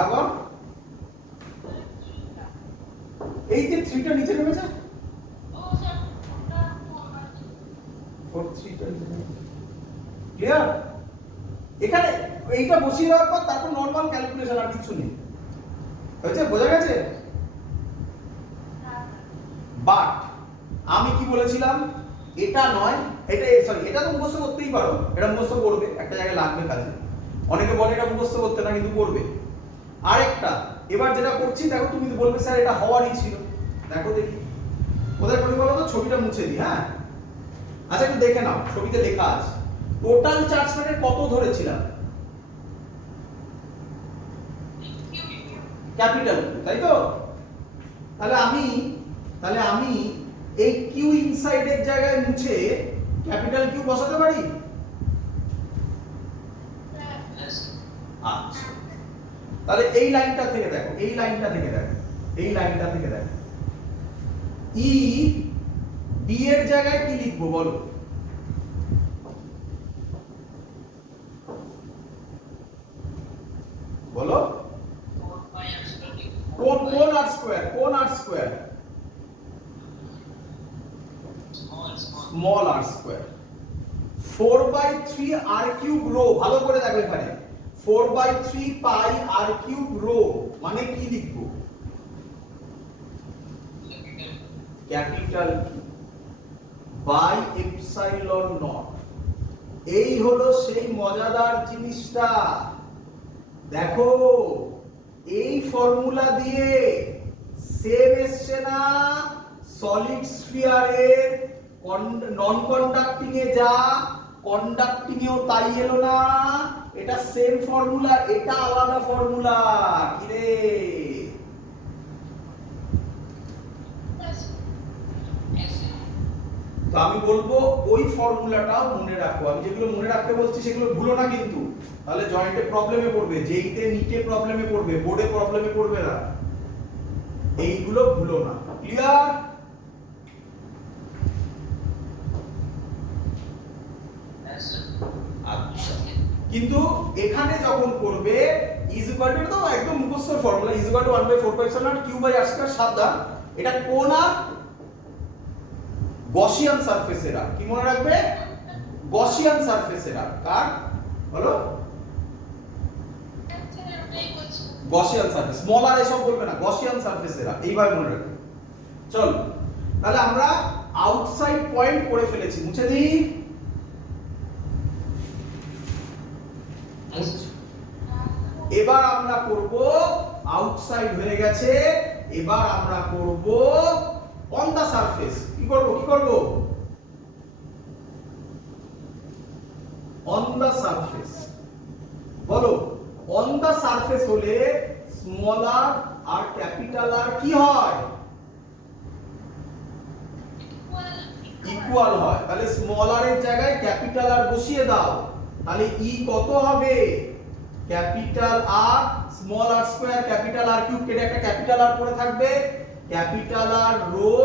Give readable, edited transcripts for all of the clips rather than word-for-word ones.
আবার এই যে 3টা নিচে নেমেছে, 4 3টা নিচে নেমেছে। ক্লিয়ার? এখানে এইটা বসিয়ে দেওয়ার পর তারপর নরমাল ক্যালকুলেশন, আর কিছু নেই। হয়েছে? বোঝা গেছে? বাট আমি কি বলেছিলাম, এটা নয়, এটা সরি, এটা তো মুখস্থ করতেই পারো, এটা মুখস্থ করবে, একটা জায়গায় লাগবে কাজে। অনেকে বলে এটা মুখস্থ করতে না, কিন্তু করবে। আরেকটা এবার যেটা করছি দেখো, তুমি বলবে স্যার এটা হওয়ারই ছিল। দেখো দেখি কোথায় করি বলো তো, ছবিটা মুছে দিই। হ্যাঁ, আচ্ছা একটু দেখে নাও, ছবিতে লেখা আছে টোটাল চার্জ মানে কত ধরেছিলাম, ক্যাপিটাল, তাই তো? তাহলে আমি এই কিউ ইনসাইডের জায়গায় মুছে ক্যাপিটাল কিউ বসাতে পারি। আচ্ছা, তাহলে এই লাইনটা থেকে দেখো, এই লাইনটা থেকে দেখো, এই লাইনটা থেকে দেখো, ই ডি এর জায়গায় কি লিখবো বলো? বলো। কোন আর স্কয়ার, কোন আর স্কয়ার, স্মল আর স্কয়ার। 4/3 আর কিউব রো, ভালো করে দেখো এখানে 4/3 পাই আর কিউব রো মানে কি লিখবো? Capital by epsilon nought. এই হলো সেই মজাদার জিনিসটা। দেখো এই ফর্মুলা দিয়ে সেম এসছে না সলিড স্ফিয়ারের নন কন্ডাক্টিং এ, যা কন্ডাক্টিং এও তাই এলো না। এটা সেম ফর্মুলা, এটা আলাদা ফর্মুলা। কি রে? তো আমি বলবো ওই ফর্মুলাটা মনে রাখো। আমি যেগুলো মনে রাখতে বলছি সেগুলো ভুলো না কিন্তু, তাহলে জয়েন্টে প্রবলেমে পড়বে, জেইতে নিটে প্রবলেমে পড়বে, বোর্ডে প্রবলেমে পড়বে না। এইগুলো ভুলো না। ক্লিয়ার? আচ্ছা, কিন্তু এখানে যখন করবে ইজ ইকুয়াল টু, তো একদম মুখস্থ formula, is equal to 1/4 Q by R square. সাবধান, এটা কোন আর গসিয়ান সারফেসের আর, কি মনে রাখবে? গসিয়ান সারফেসের আর। কার বলো? গসিয়ান সারফেস, স্মল আর এসব বলবে না, গসিয়ান সারফেসের আর, এইভাবে মনে রাখবে। চল তাহলে আমরা আউটসাইড পয়েন্ট করে ফেলেছি, মুছে দিই। এবার আমরা করব, আউটসাইড হয়ে গেছে, এবার আমরা করব অন দা সারফেস। কি করব? কি করব? On the surface. বলো, অন দা সারফেস হলে স্মল আর ক্যাপিটাল আর কি হয়? ইকুয়াল হয়। তাহলে স্মল আর এর জায়গায় ক্যাপিটাল আর বসিয়ে দাও, তাহলে ই কত হবে? Capital R small R square capital R cube, কেটে একটা ক্যাপিটাল আর পড়ে থাকবে, capital R rho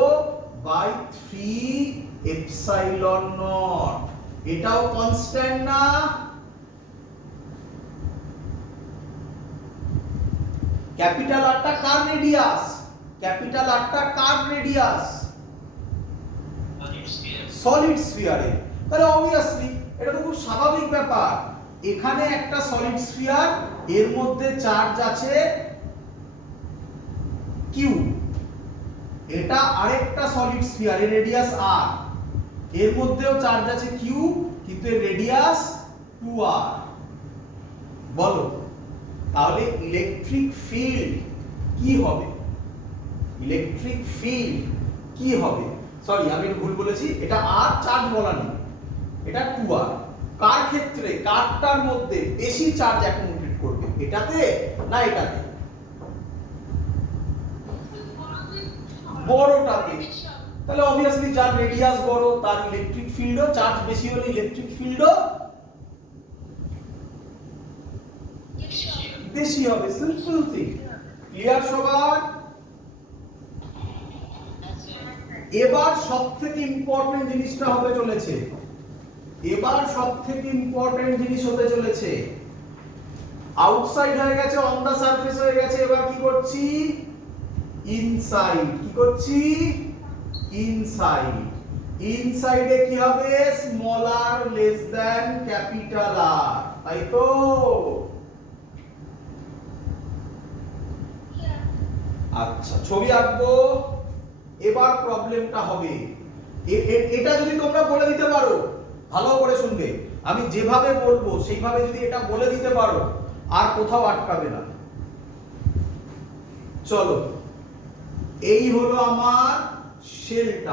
by 3 epsilon nought. এটাও কনস্ট্যান্ট না? ক্যাপিটাল আরটা কার রেডিয়াস? ক্যাপিটাল আরটা কার রেডিয়াস? সলিড স্ফিয়ারে। তাহলে অবভিয়াসলি এটা তো খুব স্বাভাবিক ব্যাপার, এখানে একটা সলিড স্ফিয়ার, এর মধ্যে চার্জ আছে কিউ, এটা আরেকটা সলিড স্ফিয়ার, এর রেডিয়াস আর, এর মধ্যেও চার্জ আছে কিউ, কিন্তু এর রেডিয়াস 2r। বলো তাহলে ইলেকট্রিক ফিল্ড কি হবে? ইলেকট্রিক ফিল্ড কি হবে? সরি আমি ভুল বলেছি, এটা আর চার্জ বলা নেই, এটা 2r। কার ক্ষেত্রে, কারটার মধ্যে বেশি চার্জ অ্যাকুমুলেট করবে, এটাতে না এটাতে? বড়টাতে। তাহলে অবভিয়াসলি যার রেডিয়াস বড় তার ইলেকট্রিক ফিল্ডও, চার্জ বেশি হলে ইলেকট্রিক ফিল্ডও বেশি হবে। Simple thing. ক্লিয়ার সবার? এবার সবথেকে ইম্পর্টেন্ট জিনিসটা হতে চলেছে, এবার সবথেকে ইম্পর্টেন্ট জিনিস হতে চলেছে আউটসাইড হয়ে গেছে, অন দা সারফেস হয়ে গেছে, এবার কি করছি? ইনসাইড। কি করছি? ইনসাইড। ইনসাইডে কি হবে? স্মল আর লেস দ্যান ক্যাপিটাল আর, তাই তো? আচ্ছা, ছবি আঁকবো। এবার প্রবলেমটা হবে, এটা যদি তোমরা বলে দিতে পারো, ভালো করে শুনবে, আমি যেভাবে বলবো সেইভাবে যদি এটা বলে দিতে পারো, আর কোথাও আটকাবে না। চলো, এই হলো আমার শেলটা,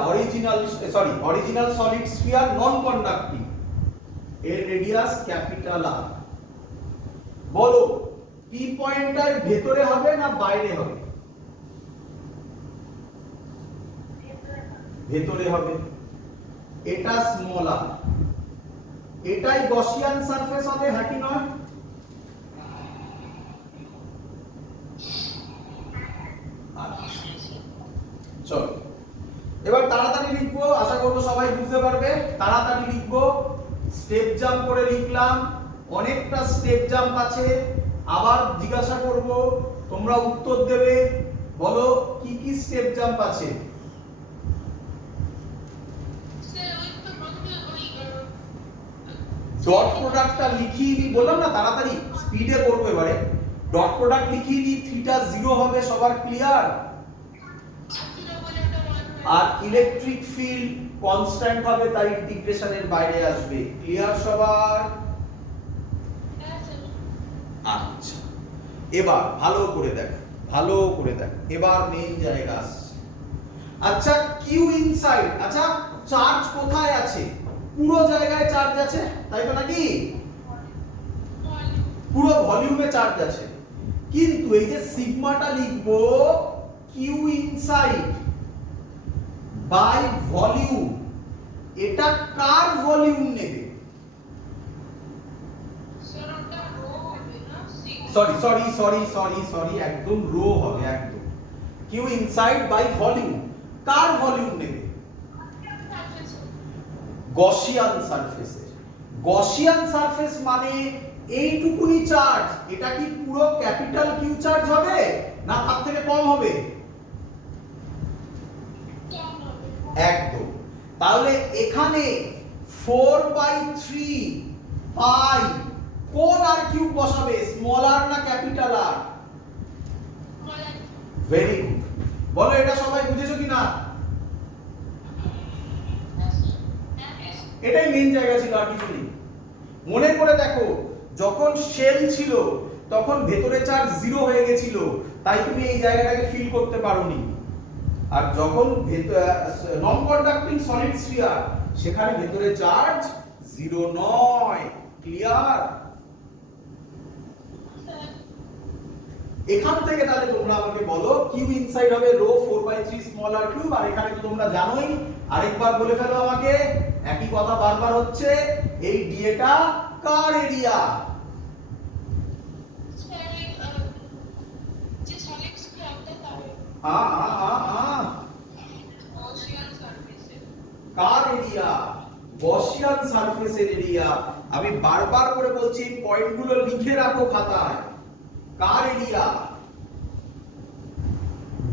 অরিজিনাল সলিড স্ফিয়ার, নন কন্ডাক্টিং, এর রেডিয়াস ক্যাপিটাল আর। বলো, পি পয়েন্টার ভেতরে হবে না বাইরে হবে? ভেতরে হবে। এটা স্মল আর, এটাই গসিয়ান সারফেস হবে, হ্যাঁ কি নয়? চলো, এবার তাড়াতাড়ি লিখবো, আশা করবো সবাই বুঝতে পারবে। তাড়াতাড়ি লিখবো, স্টেপ জাম্প করে লিখলাম, অনেকটা স্টেপ জাম্প আছে। আবার জিজ্ঞাসা করব, তোমরা উত্তর দেবে। বলো কি কি স্টেপ জাম্প আছে? ডট প্রোডাক্টটা লিখিয়ে নি, বললাম না তাড়াতাড়ি স্পিডে করবো এবারে। ডট প্রোডাক্ট লিখিয়ে নি, থিটা 0 হবে, সবার ক্লিয়ার? আর ইলেকট্রিক ফিল্ড কনস্ট্যান্ট হবে, তাই ইন্টিগ্রেশনের বাইরে আসবে। ক্লিয়ার সবার? আচ্ছা, এবার ভালো করে দেখো, ভালো করে দেখো, এবার মেইন জায়গা আসছে। আচ্ছা, কিউ ইনসাইড, আচ্ছা চার্জ কোথায় আছে? পুরো জায়গায় চার্জ আছে, তাই তো নাকি? পুরো ভলিউমে চার্জ আছে, কিন্তু এই যে সিগমাটা লিখবো কিউ ইনসাইড বাই ভলিউম, এটা কার ভলিউম নেবে? সরি, একদম রো হবে, একদম। কিউ ইনসাইড বাই ভলিউম, কার ভলিউম নেবে? গসিয়ান সারফেসের। গসিয়ান সারফেস মানে এইটুকুনি চার্জ, এটা কি পুরো ক্যাপিটাল কিউ চার্জ হবে না তার থেকে কম হবে? একদম। তাহলে এখানে 4/3 পাই কোন আর কিউব বসাবে, স্মল আর না ক্যাপিটাল আর? Very good. বলো এটা সবাই বুঝেছো কিনা? এটাই মেইন জায়গা ছিল, আর কিছু নেই। মনে করে দেখো, যখন শেল ছিল তখন ভেতরে চার্জ 0 হয়ে গেছিল, তাই তুমি এই জায়গাটাকে ফিল করতে পারোনি। আর যখন নন কন্ডাক্টিং সলিড স্ফিয়ার, সেখানে ভেতরে চার্জ 0 নয়। ক্লিয়ার? এখান থেকে তাহলে তোমরা আমাকে বলো, কিউ ইনসাইড হবে রো 4/3 স্মল আর কিউব, আর এখানে তো তোমরা জানোই, আরেকবার বলে ফেলো আমাকে, একই কথা বারবার হচ্ছে, এই ডিএটা কার এরিয়া? কার এরিয়া? গসিয়ান সারফেসের এরিয়া। আমি বারবার করে বলছি, পয়েন্টগুলো লিখে রাখো খাতায়। কার এরিয়া?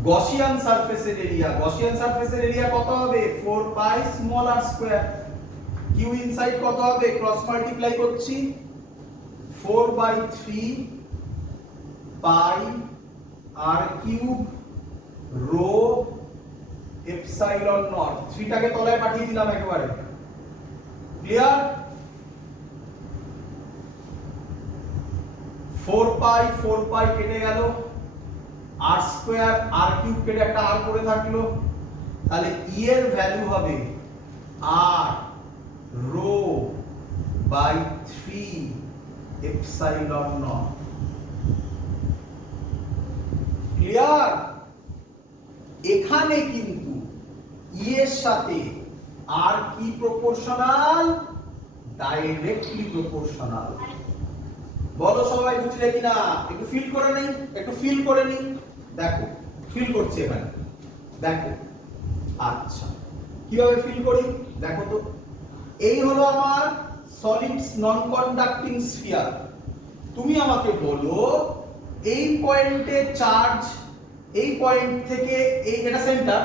গসিয়ান সারফেসের এরিয়া। গসিয়ান সারফেসের এরিয়া কত হবে? 4 পাই small R square. Q inside কত হবে? ক্রস মাল্টিপ্লাই করছি, 4/3 পাই আর কিউব রো এপসাইলন নট। 3 টাকে তলায় পাঠিয়ে দিলাম একেবারে। ক্লিয়ার? 4 পাই কেটে গেল, আর স্কয়ার আর কিউব কেটে একটা আর পড়ে থাকলো, তাহলে ই এর ভ্যালু হবে আর rho by 3 epsilon not. Clear? এখানে কিন্তু ই এর সাথে আর কি প্রপোর্শনাল? Directly proportional. বলো সবাই বুঝলে কিনা? একটু ফিল করে নেই, একটু ফিল করে নি। দেখো ফিল করছে এখানে, দেখো। আচ্ছা, কিভাবে ফিল করি দেখো তো। এই হলো আমার সলিড নন কন্ডাক্টিং স্ফিয়ার, তুমি আমাকে বলো এই পয়েন্টে চার্জ, এই পয়েন্ট থেকে এই, এটা সেন্টার,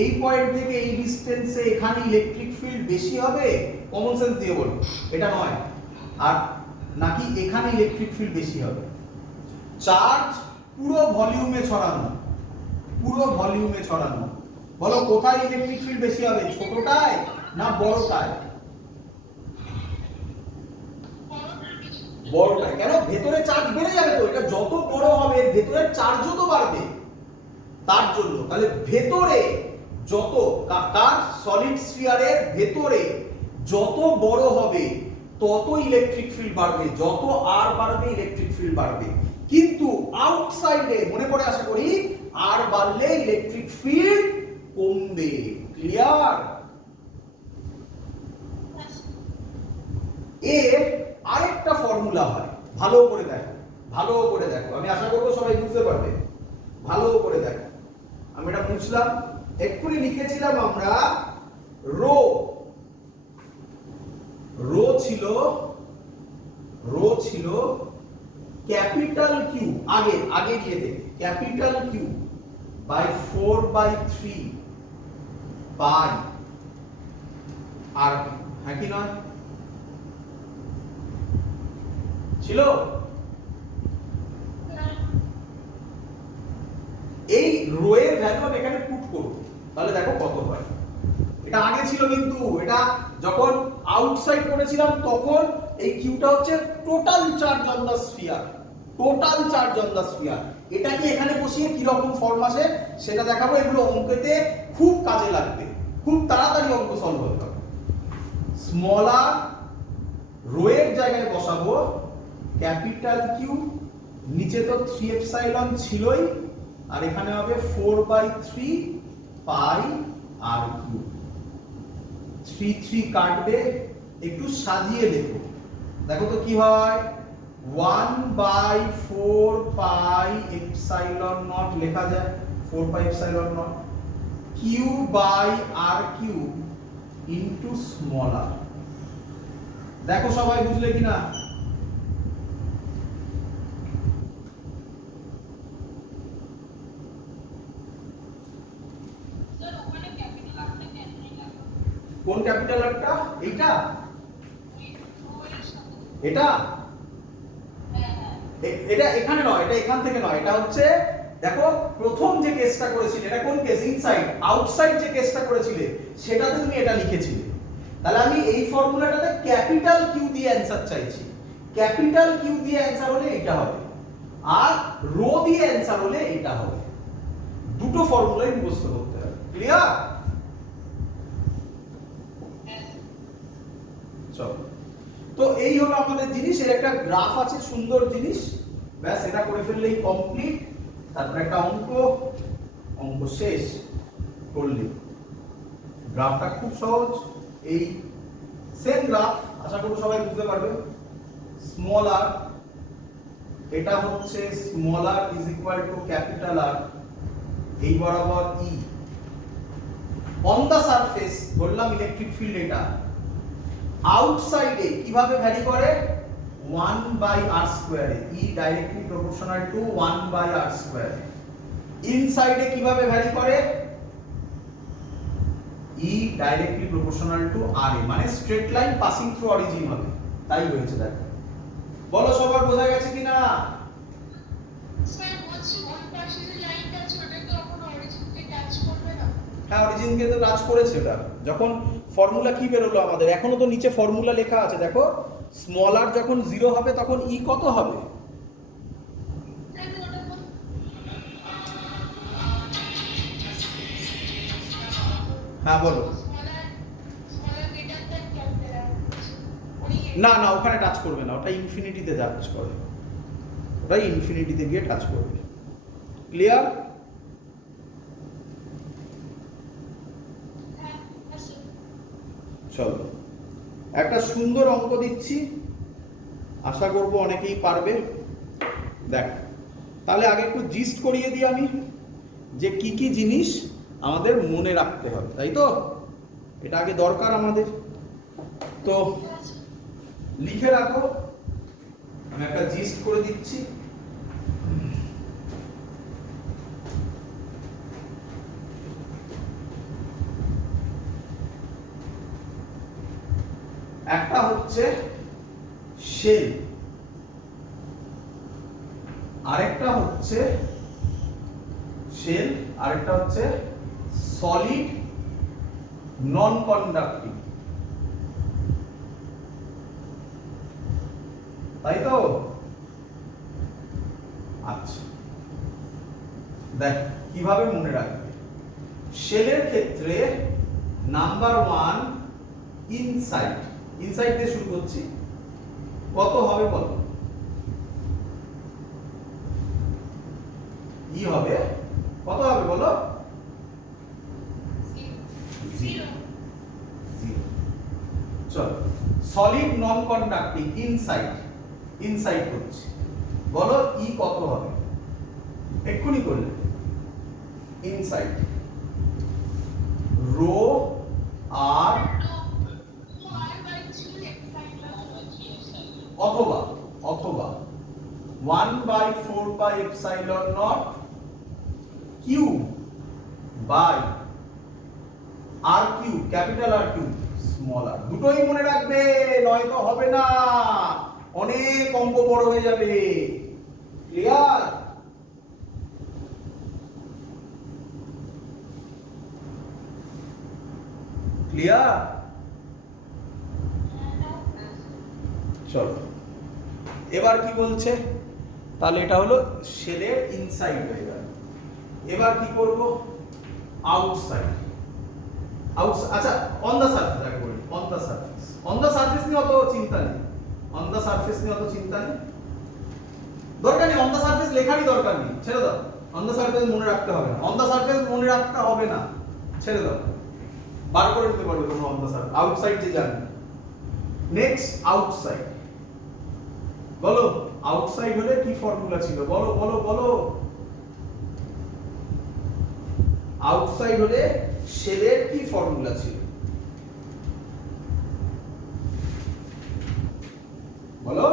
এই পয়েন্ট থেকে এই ডিসটেন্সে এখানে ইলেকট্রিক ফিল্ড বেশি হবে? কমন সেন্স দিয়ে বলো, এটা নয়। আর নাকি এখানে ইলেকট্রিক ফিল্ড বেশি হবে? চার্জ পুরো ভলিউমে ছড়ানো, পুরো ভলিউমে ছড়ানো। বলো কোথায় ইলেকট্রিক ফিল্ড বেশি হবে, ছোটটায় না বড়টায়? বড়টায়। কেন? ভেতরে চার্জ বেড়ে যাবে তো, এটা যত বড় হবে ভেতরের চার্জও তো বাড়বে, তার জন্য। তাহলে ভেতরে যত, কার সলিড স্ফিয়ারের ভেতরে যত বড় হবে তত ইলেকট্রিক ফিল্ড বাড়বে, যত আর বাড়বে ইলেকট্রিক ফিল্ড বাড়বে। কিন্তু আউটসাইডে মনে পড়ে আশা করি, আর বাড়লে ইলেকট্রিক ফিল্ড কমবে। ক্লিয়ার? এর আরেকটা ফর্মুলা হয়, ভালো করে দেখো, ভালো করে দেখো, আমি আশা করবো সবাই বুঝতে পারবে। ভালো করে দেখো, আমি এটা বুঝলাম, এক্ষুনি লিখেছিলাম আমরা রো, রো ছিল ক্যাপিটাল কিউ, আগে দিয়ে থেকে ক্যাপিটাল কিউ বাই 4/3 পাই আর, হ্যাঁ কি নয়? ছিল? এই রো এর ভ্যালু আমি এখানে পুট করব, তাহলে দেখো কত হয়। এটা আগে ছিল, কিন্তু এটা যখন আউটসাইড করেছিলাম তখন এই কিউটা হচ্ছে total charge on the sphere, total charge on the sphere. এটাকে এখানে বসিয়ে কি রকম ফর্ম আসে সেটা দেখাবো। এগুলো অঙ্কেতে খুব কাজে লাগবে, খুব তাড়াতাড়ি অঙ্ক সলভ হতে হবে। স্মল আর রো এর জায়গায় বসাবো ক্যাপিটাল কিউ, নিচে তো 3 এপসাইলন ছিলই, আর এখানে হবে 4/3 পাই আর কিউ। 3 কাটবে, একটু সাজিয়ে লেখো, দেখো তো কি হয়। 1/4 পাই এপসাইলন নট লেখা যায়, 4 pi epsilon not q by r q into small r. দেখো সবাই বুঝলে কিনা? কোন ক্যাপিটাল আরটা? এইটা? এটা? এটা এখানে নয়, এটা এখান থেকে নয়, এটা হচ্ছে, দেখো প্রথম যে কেসটা করেছিলে এটা কোন কেস? ইনসাইড। আউটসাইড যে কেসটা করেছিলে সেটাতে তুমি এটা লিখেছিলে। তাহলে আমি এই ফর্মুলাটাতে ক্যাপিটাল কিউ দিয়ে অ্যানসার চাইছি। ক্যাপিটাল কিউ দিয়ে অ্যানসার হলে এটা হবে, আর রো দিয়ে অ্যানসার হলে এটা হবে। দুটো ফর্মুলাই মুখস্থ করতে হবে। ক্লিয়ার? চলো, তো এই হলো আমাদের জিনিস। এর একটা গ্রাফ আছে, সুন্দর জিনিস, ব্যাস এটা করে ফেললেই কমপ্লিট। তারপর একটা অঙ্ক শেষ করলে। গ্রাফটা খুব সহজ, এই সেম গ্রাফ, আশা করি সবাই বুঝতে পারবে। স্মল আর, এটা হচ্ছে small r is equal to capital r, এই বরাবর ই। অন দা সারফেস বললাম ইলেকট্রিক ফিল্ড এটা। আউটসাইডে কিভাবে ভ্যারি করে? 1/r স্কয়ারে, E directly proportional to 1/r square. ইনসাইডে কিভাবে ভ্যারি করে? E directly proportional to r, মানে straight line passing through origin হবে। তাই হয়েছে, দেখো। বলো সবার বোঝা গেছে কিনা? স্যার বলছি ওই পাশে যে লাইনটা আছে ওটা তো এখন অরিজিনকে টাচ করবে না? হ্যাঁ, অরিজিনকে তো টাচ করেছে ওটা। যখন ফর্মুলা কি বেরোলো আমাদের, এখনো তো নিচে ফর্মুলা লেখা আছে, দেখো স্মল আর যখন 0 হবে তখন ই কত হবে? হ্যাঁ বলো। না না, ওখানে টাচ করবে না, ওটা ইনফিনিটিতে টাচ করে, ওটা ইনফিনিটিতে গিয়ে টাচ করবে। ক্লিয়ার? চলো, একটা সুন্দর অঙ্ক দিচ্ছি, আশা করব অনেকেই পারবে। দেখ, তাহলে আগে একটু জিস্ট করিয়ে দিই আমি, যে কি কি জিনিস আমাদের মনে রাখতে হবে, তাই তো? এটা আগে দরকার আমাদের। তো লিখে রাখো, আমি একটা জিস্ট করে দিচ্ছি। একটা হচ্ছে শেল, আরেকটা হচ্ছে শেল, আরেকটা হচ্ছে সলিড নন কন্ডাক্টিং, তাই তো? আচ্ছা, দেখ কিভাবে মনে রাখবে। শেলের ক্ষেত্রে নাম্বার 1 ইনসাইড, ইনসাইড দিয়ে শুরু করছি। কত হবে বলো? ই হবে, কত হবে বলো? 0 চলো, solid non conducting inside, inside হচ্ছে, বলো ই কত হবে? এক্ষুনি করলে ইনসাইড রো আর অথবা অথবা 1/4 pi epsilon not q by r q, capital r q small r. দুটোই মনে রাখবে, নয়তো হবে না, অনেক অঙ্ক বড় হয়ে যাবে। ক্লিয়ার? ক্লিয়ার? চলো, এবার কি বলছে? তাহলে এটা হলো শেলের ইনসাইড হয়ে গেল। এবার কি করব? আউটসাইড। আচ্ছা, অন দা সারফেস আগে বলি। On the surface, on the surface নিয়ে অত চিন্তা নেই, অন দা সারফেস নিয়ে অত চিন্তা নেই, দরকার নেই। অন দা সারফেস লেখারই দরকার নেই, ছেড়ে দাও। অন দা সারফেস মনে রাখতে হবে না, অন দা সারফেস মনে রাখতে হবে না, ছেড়ে দাও। বার করে নিতে পারবে তোমরা অন দা সারফেস। আউটসাইড যে জানি। নেক্সট আউটসাইড, বলো আউটসাইড হলে কি ফর্মুলা ছিল? বলো বলো বলো। আউটসাইড হলে শেলের কি ফর্মুলা ছিল? বলো।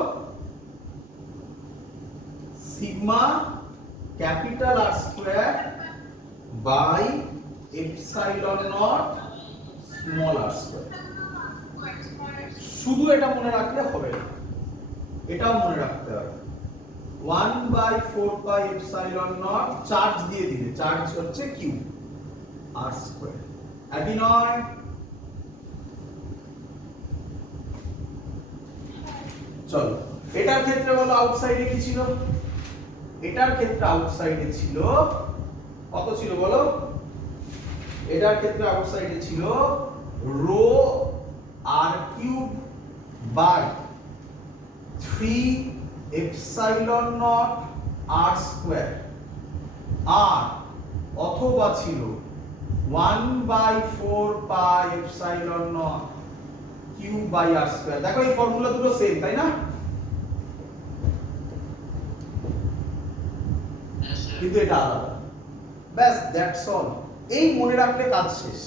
Sigma capital R square by epsilon not small R square. শুধু এটা মনে রাখলে হবে না, এটাও মনে রাখতে হবে। 1/4 পাই এপসাইলন নট, চার্জ দিয়ে দিলে, চার্জ হচ্ছে কিউ আর স্কয়ার, একই নয়? চলো, এটার ক্ষেত্রে বলো আউটসাইডে কি ছিল? এটার ক্ষেত্রে আউটসাইডে ছিল কত ছিল বলো? এটার ক্ষেত্রে আউটসাইডে ছিল rho r cube by 3 epsilon not r square, আর অথবা ছিল 1/4 pi epsilon not q by R square. দেখো এই ফর্মুলা দুটো সেম, তাই না? কিন্তু এটা আলাদা। ব্যাস, দ্যাটস অল। এই মনে রাখলে কাজ শেষ,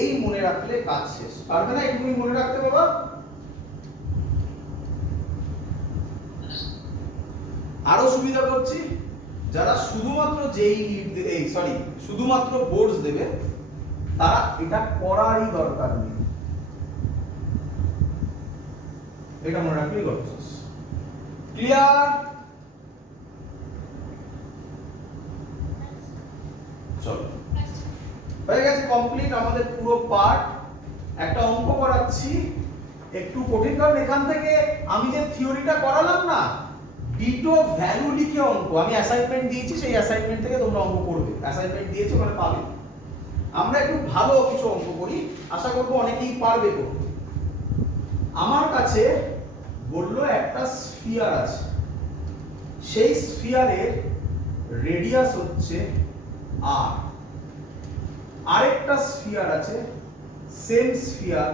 এই মনে রাখলে কাজ শেষ। পারবে না এটুকুনি মনে রাখতে বাবা? আরো সুবিধা করছি, যারা শুধুমাত্র যেই শুধুমাত্র বোর্ডস দেবে, তারা এটা করারই দরকার নেই, এটা মনে রাখলেই করছিস। ক্লিয়ার? চলো, হয়ে গেছে কমপ্লিট আমাদের পুরো পার্ট। একটা অঙ্ক করাচ্ছি, একটু কঠিন, কারণ এখান থেকে আমি যে থিওরিটা করালাম না, ডিটো ভ্যালু লিখে অঙ্ক আমি অ্যাসাইনমেন্ট দিয়েছি, সেই অ্যাসাইনমেন্ট থেকে তোমরা অঙ্ক করবে। অ্যাসাইনমেন্ট দিয়েছি ওখানে পাবে। আমরা একটু ভালো কিছু অঙ্ক করি, আশা করব অনেকেই পারবে করতে। আমার কাছে বললো একটা স্ফিয়ার আছে, সেই স্ফিয়ারের রেডিয়াস হচ্ছে আর, আরেকটা স্ফিয়ার আছে, সেম স্ফিয়ার,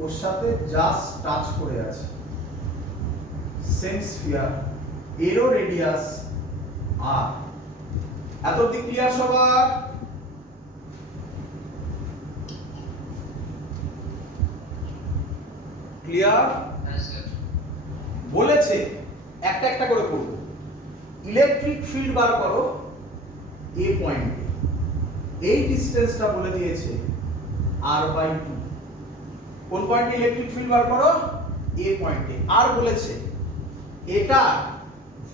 ওর সাথে জাস্ট টাচ করে আছে, সেম স্ফিয়ার, এরও রেডিয়াস আর। এত অবধি ক্লিয়ার সবার? ক্লিয়ার? বলেছে একটা একটা করে করব। ইলেকট্রিক ফিল্ড বার করো এ পয়েন্টে, এই ডিসটেন্সটা বলে দিয়েছে r/2। কোন পয়েন্টে ইলেকট্রিক ফিল্ড বার করো? এ পয়েন্টে। আর বলেছে এটা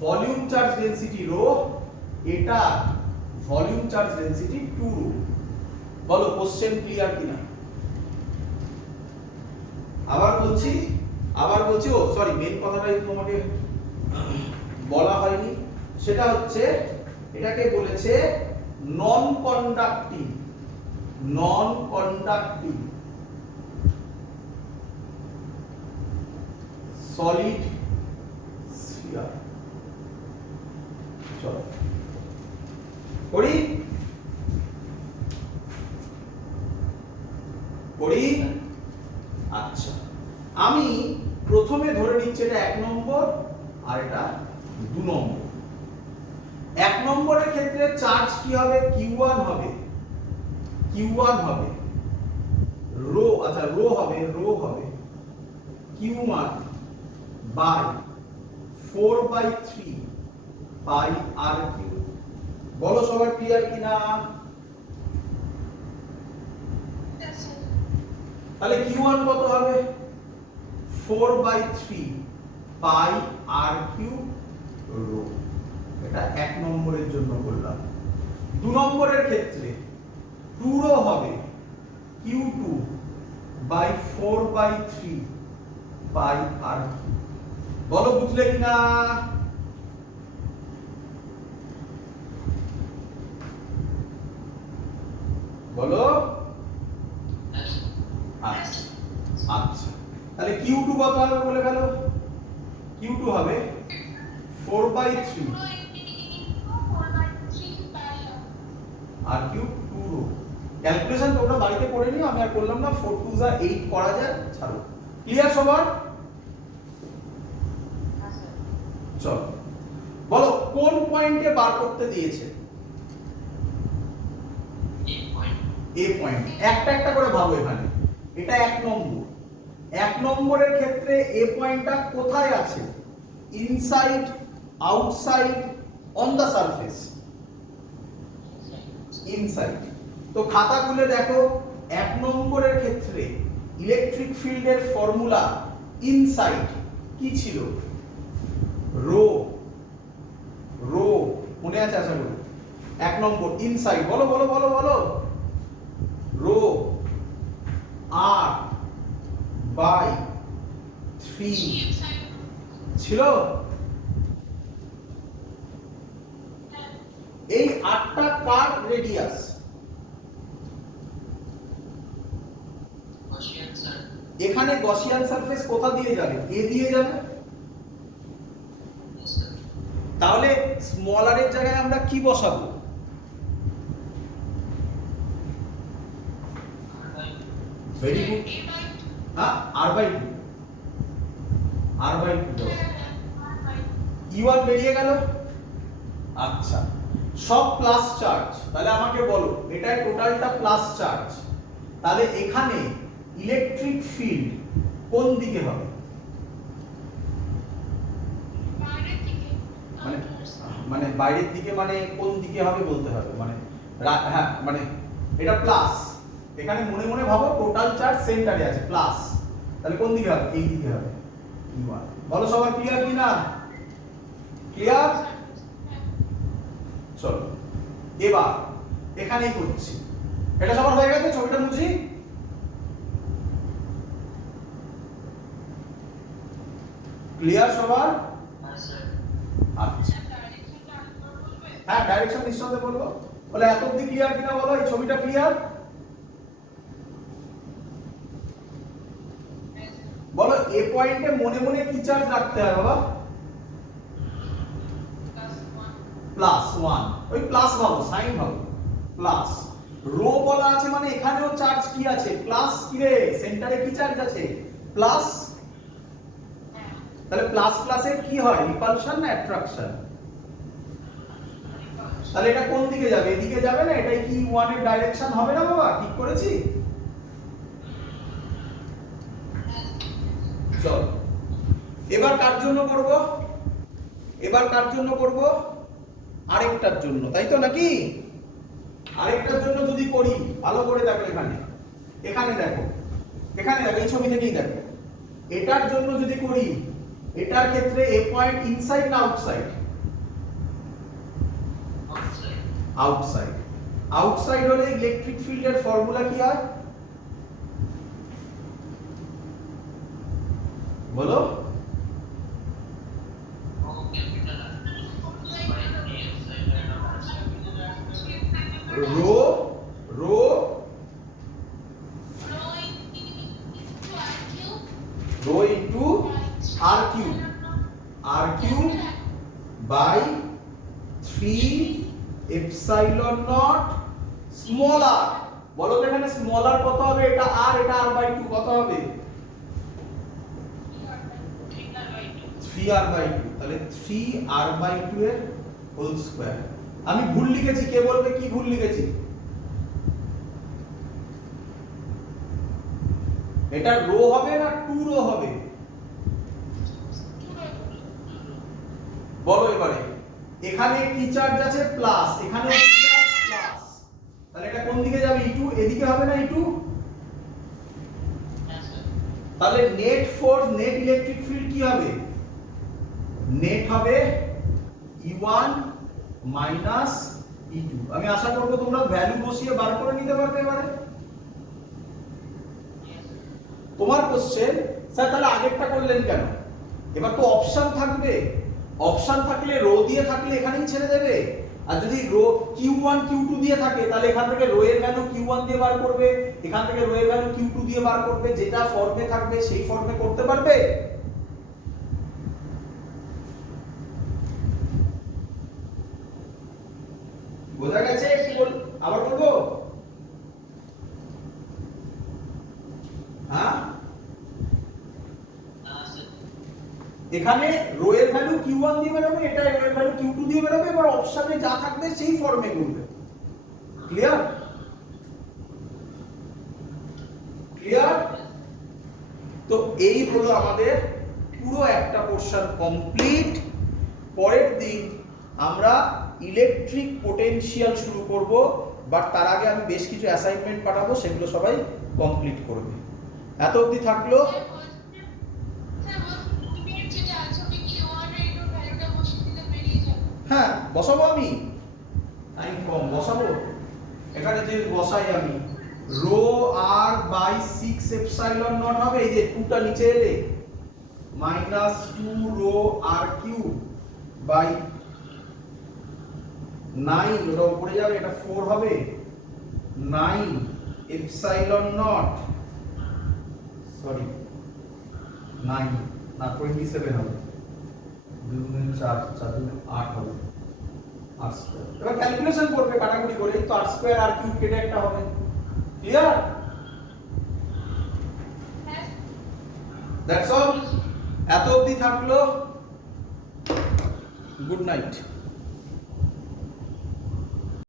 ভলিউম চার্জ ডেনসিটি রো, এটা ভলিউম চার্জ ডেনসিটি 2 রো। বলো কোশ্চেন ক্লিয়ার কিনা? আবার বলছি ও সরি, মেন কথাটাই তোমাকে বলা হয়নি, সেটা হচ্ছে এটাকে বলেছে নন কন্ডাক্টিং সলিড স্ফিয়ার। চলো করি। আচ্ছা, আমি প্রথমে ধরে নিচ্ছি এটা 1 নম্বর আর এটা 2 নম্বর। 1 নম্বরের ক্ষেত্রে চার্জ কি হবে? Q1 হবে রো, আচ্ছা রো হবে Q1 বাই 4/3 পাই R3। বলো সবাই ক্লিয়ার কিনা? তাহলে Q1 কত হবে? 4/3 পাই R3 রো। এটা 1 নম্বরের জন্য বললাম। 2 নম্বরের ক্ষেত্রে 2 রো হবে Q2 বাই 4/3 পাই R3। বলো বুঝলে কিনা? বলো। আচ্ছা তাহলে Q2 কত হবে বলে গেল? Q2 হবে 4/3 আর কিউব 2 রো। ক্যালকুলেশন তোমরা বাড়িতে করে নিও, আমি আর করলাম না। 4 2 যা 8 করা যায়, ছাড়ো। ক্লিয়ার সবার? চলো বলো কোন পয়েন্টে বার করতে দিয়েছে? এ পয়েন্ট। একটা একটা করে ভাবো এখানে। এটা 1 নম্বর। 1 নম্বরের ক্ষেত্রে এ পয়েন্টটা কোথায় আছে? Inside, outside, on the surface? Inside. তো খাতা খুলে দেখো 1 নম্বরের ক্ষেত্রে ইলেকট্রিক ফিল্ডের ফর্মুলা ইনসাইড কি ছিল? রো মনে আছে আশা করি। 1 নম্বর ইনসাইড বলো রো r বাই 3 ছিল। এই 8টা কার রেডিয়াস? এখানে গসিয়ান সারফেস কোথা দিয়ে যাবে? এ দিয়ে যাবে। তাহলে স্মল আর এর জায়গায় আমরা কি বসাবো? Very good. হ্যাঁ r/2 E1 বেরিয়ে গেল। আচ্ছা সব প্লাস চার্জ, তাহলে আমাকে বলো এটা টোটালটা প্লাস চার্জ, তাহলে এখানে ইলেকট্রিক ফিল্ড কোন দিকে হবে? মানে বাইরের দিকে, মানে কোন দিকে হবে বলতে হবে, মানে হ্যাঁ মানে এটা প্লাস। এখানে মনে মনে ভাবো টোটাল চার্জ সেন্টারে আছে প্লাস, তাহলে কোন দিকে হবে? এই দিকে হবে E1। বলো সবার ক্লিয়ার কি না? ক্লিয়ার? চলো এবার এখানেই করছি। এটা সবার হয়ে গেছে? ছবিটা মুছি। ক্লিয়ার সবার? আচ্ছা হ্যাঁ ডাইরেকশন নিশ্চয়ই বলবো। বলে এত অবধি ক্লিয়ার কিনা বলো? এই ছবিটা ক্লিয়ার? বলো এ পয়েন্টে মনে মনে কি চার্জ রাখতে হয় বাবা? +1। ওই প্লাস ভাবো, সাইন ভাবো, প্লাস। রো বলা আছে মানে এখানেও চার্জ কি আছে? প্লাস। কি রে সেন্টারে কি চার্জ আছে? প্লাস। তাহলে প্লাস প্লাসের কি হয়? রিপালশন না অ্যাট্রাকশন? তাহলে এটা কোন দিকে যাবে? এদিকে যাবে না? এটাই কি E1 এর ডাইরেকশন হবে না বাবা? ঠিক করেছি? চল এবার কার জন্য করব? এবার কার জন্য করব? আরেকটার জন্য, তাই তো নাকি? আরেকটার জন্য যদি করি, ভালো করে দেখো এখানে দেখো, এই ছবি থেকেই দেখো, এটার জন্য যদি করি, এটার ক্ষেত্রে এ পয়েন্ট ইনসাইড না আউটসাইড? আউটসাইড। আউটসাইড হলে ইলেকট্রিক ফিল্ডের ফর্মুলা কি হয় বলো? Rho into r Q by 3 epsilon not small r. বলো তো এখানে স্মল আর কত হবে? এটা আর, এটা আর বাই 2, কত হবে? 3r by 2। তাহলে 3r বাই 2 এর হোল স্কয়ার। আমি ভুল লিখেছি, কে বলবে কি ভুল লিখেছি? এটা রো হবে না 2 রো হবে? বলো এবারে। এখানে কি চার্জ আছে? প্লাস, এখানে কি চার্জ? প্লাস। তাহলে এটা কোন দিকে যাবে? E2 এদিকে হবে না E2? তাহলে net force, net electric field কি হবে? নেট হবে E1 মাইনাস E2। আমি আশা করব তোমরা ভ্যালু বসিয়ে বার করে নিতে পারবে এবারে। তোমার কোশ্চেন, স্যার তাহলে আগেরটা করলেন কেন? এবার তো অপশন থাকবে, অপশন থাকলে রো দিয়ে থাকলে এখানেই ছেড়ে দেবে। আর যদি রো Q1 Q2 দিয়ে থাকে তাহলে এখান থেকে রো এর ভ্যালু Q1 দিয়ে বার করবে, এখান থেকে রো এর ভ্যালু Q2 দিয়ে বার করবে, যেটা ফর্মে থাকবে সেই ফর্মে করতে পারবে। বোঝা গেছে? কি বল আবার বলবো? হ্যাঁ, এখানে রো এর ভ্যালু Q1 দিয়ে বেরোবে, এটা রো এর ভ্যালু Q2 দিয়ে বেরোবে, এবার অপশনে যা থাকবে সেই ফর্মে করবে। ক্লিয়ার? ক্লিয়ার? তো এই হলো আমাদের পুরো একটা পোরশন কমপ্লিট। পরের দিন আমরা ইলেকট্রিক পোটেনশিয়াল শুরু করব, বাট তার আগে আমি বেশ কিছু অ্যাসাইনমেন্ট পাঠাবো, সেগুলো সবাই কমপ্লিট করবে। এত অবধি থাকলো। হ্যাঁ, বসাবো আমি, টাইম কম, বসাবো। এখানে যে বসাই আমি, rho R by 6 epsilon nought হবে, এই যে 2টা নিচে এলে minus 2 rho R Q by 9, ওটা উপরে যাবে, এটা 4 হবে, 9 এপসাইলন নট, সরি 9 না 27 হবে, 2 গুণ 4, 4 গুণ 8 হবে, আর স্কয়ার। এবার ক্যালকুলেশন করবে কাটাকুটি করে, তো আর স্কয়ার আর কিউব কেটে একটা হবে। ক্লিয়ার? That's all. এত অবধি থাকলো। Good night.